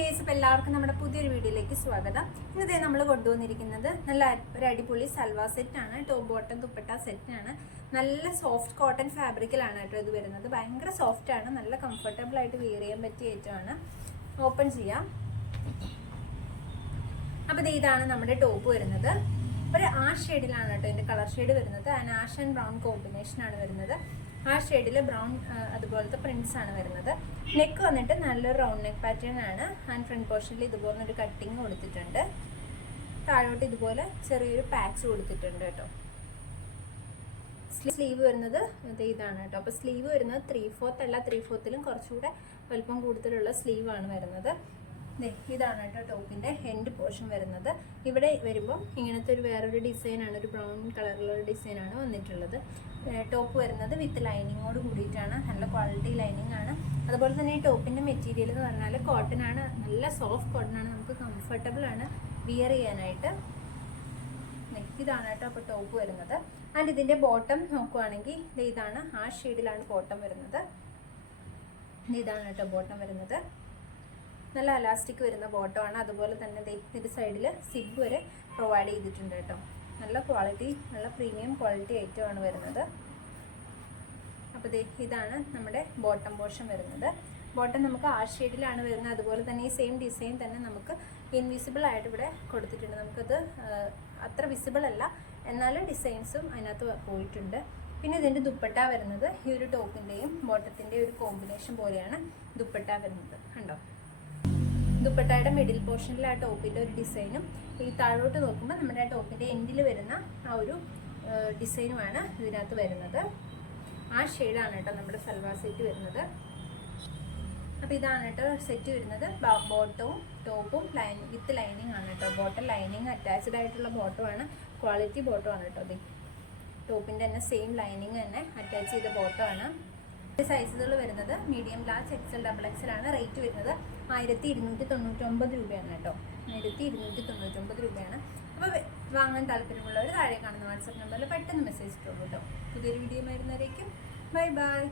Dears, അപ്പോൾ എല്ലാവർക്കും നമ്മുടെ പുതിയൊരു വീഡിയോയിലേക്ക് സ്വാഗതം. ഇന്നത്തെ നമ്മൾ കൊണ്ടുവന്നിരിക്കുന്നത് നല്ല ഒരു അടിപൊളി സൽവാർ സെറ്റാണ്. ടോപ്പ് ബോട്ടം ദുപ്പട്ട സെറ്റാണ്. നല്ല സോഫ്റ്റ് കോട്ടൺ ഫാബ്രിക്കിലാണ് കേട്ടോ ഇത് വരുന്നത്. ഭയങ്കര സോഫ്റ്റ് ആണ്, നല്ല കംഫർട്ടബിൾ ആയിട്ട് വെയർ ചെയ്യാൻ പറ്റിയ ഐറ്റമാണ്. ഓപ്പൺ ചെയ്യാം. അപ്പോൾ ഇതാണ് നമ്മുടെ ടോപ്പ് വരുന്നത്. ഒരു ആഷ് ഷെയ്ഡിലാണ് കേട്ടോ ഇതിൻ്റെ കളർ ഷെയ്ഡ് വരുന്നത്. ആൻഡ് ആഷ് ആൻഡ് ബ്രൗൺ കോമ്പിനേഷനാണ് വരുന്നത്. ആ ഷെയ്ഡിൽ ബ്രൗൺ അതുപോലത്തെ പ്രിന്റ്സ് ആണ് വരുന്നത്. നെക്ക് വന്നിട്ട് നല്ലൊരു റൗണ്ട് നെക്ക് പാറ്റേൺ ആണ്. ആൻഡ് ഫ്രണ്ട് പോർഷനിൽ ഇതുപോലെ ഒരു കട്ടിങ് കൊടുത്തിട്ടുണ്ട്. താഴോട്ട് ഇതുപോലെ ചെറിയൊരു പാക്സ് കൊടുത്തിട്ടുണ്ട് കേട്ടോ. സ്ലീവ് വരുന്നത് ഇതാണ് കേട്ടോ. അപ്പോൾ സ്ലീവ് വരുന്നത് 3/4 അല്ല, 3/4 കുറച്ചുകൂടെ വലുപ്പം കൂടുതലുള്ള സ്ലീവാണ് വരുന്നത്. ഇതാണ് കേട്ടോ ടോപ്പിന്റെ എൻഡ് പോർഷൻ വരുന്നത്. ഇവിടെ വരുമ്പോൾ ഇങ്ങനത്തെ ഒരു വേറൊരു ഡിസൈനാണ്, ഒരു ബ്രൗൺ കളറിലുള്ള ഡിസൈനാണ് വന്നിട്ടുള്ളത്. ടോപ്പ് വരുന്നത് വിത്ത് ലൈനിങ്ങോട് കൂടിയിട്ടാണ്. നല്ല ക്വാളിറ്റി ലൈനിങ് ആണ്. അതുപോലെ തന്നെ ഈ ടോപ്പിന്റെ മെറ്റീരിയൽ എന്ന് പറഞ്ഞാൽ കോട്ടൺ ആണ്. നല്ല സോഫ്റ്റ് കോട്ടൺ ആണ്. നമുക്ക് കംഫർട്ടബിൾ ആണ് വിയർ ചെയ്യാനായിട്ട്. ഇതാണ് കേട്ടോ അപ്പോൾ ടോപ്പ് വരുന്നത്. ആൻഡ് ഇതിന്റെ ബോട്ടം നോക്കുവാണെങ്കിൽ ഇതാണ്, ആ ഷെയ്ഡിലാണ് ബോട്ടം വരുന്നത്. ഇതാണ് കേട്ടോ ബോട്ടം വരുന്നത്. നല്ല അലാസ്റ്റിക് വരുന്ന ബോട്ടം ആണ്. അതുപോലെ തന്നെ ഇതിൻ്റെ സൈഡിൽ സിബ് വരെ പ്രൊവൈഡ് ചെയ്തിട്ടുണ്ട് കേട്ടോ. നല്ല ക്വാളിറ്റി, നല്ല പ്രീമിയം ക്വാളിറ്റി ഐറ്റമാണ് വരുന്നത്. അപ്പോൾ ഇതാണ് നമ്മുടെ ബോട്ടം പോർഷൻ വരുന്നത്. ബോട്ടം നമുക്ക് ആ ഷെയ്ഡിലാണ് വരുന്നത്. അതുപോലെ തന്നെ ഈ സെയിം ഡിസൈൻ തന്നെ നമുക്ക് ഇൻവിസിബിൾ ആയിട്ട് ഇവിടെ കൊടുത്തിട്ടുണ്ട്. നമുക്കത് അത്ര വിസിബിൾ അല്ല, എന്നാലും ഡിസൈൻസും അതിനകത്ത് പോയിട്ടുണ്ട്. പിന്നെ ഇതിൻ്റെ ദുപ്പട്ട വരുന്നത് ഈ ഒരു ടോപ്പിൻ്റെയും ബോട്ടത്തിൻ്റെയും ഒരു കോമ്പിനേഷൻ പോലെയാണ് ദുപ്പട്ട വരുന്നത്. കണ്ടോ, ദുപ്പട്ടയുടെ മിഡിൽ പോർഷനിൽ ആ ടോപ്പിൻ്റെ ഒരു ഡിസൈനും ഈ താഴോട്ട് നോക്കുമ്പോൾ നമ്മുടെ ആ ടോപ്പിൻ്റെ എൻഡിൽ വരുന്ന ആ ഒരു ഡിസൈനുമാണ് ഇതിനകത്ത് വരുന്നത്. ആ ഷെയ്ഡാണ് കേട്ടോ നമ്മുടെ സൽവാർ സെറ്റ് വരുന്നത്. അപ്പോൾ ഇതാണ് കേട്ടോ സെറ്റ് വരുന്നത്. ബോട്ടവും ടോപ്പും വിത്ത് ലൈനിങ് ആണ് കേട്ടോ. ബോട്ടം ലൈനിങ് അറ്റാച്ച്ഡ് ആയിട്ടുള്ള ബോട്ടമാണ്. ക്വാളിറ്റി ബോട്ടമാണ് കേട്ടോ. ടോപ്പിൻ്റെ തന്നെ സെയിം ലൈനിങ് തന്നെ അറ്റാച്ച് ചെയ്ത ബോട്ടമാണ്. സൈസുകൾ വരുന്നത് medium, large, XL, double XL ആണ്. റേറ്റ് വരുന്നത് 1299 രൂപയാണ് കേട്ടോ. 1299 രൂപയാണ്. അപ്പോൾ വാങ്ങാൻ താല്പര്യമുള്ളവർ താഴെ കാണുന്ന വാട്സപ്പ് നമ്പറിൽ പെട്ടെന്ന് മെസ്സേജ് ഇട്ടോളൂ കേട്ടോ. പുതിയൊരു വീഡിയോ വരുന്നവരേക്കും ബൈ ബൈ.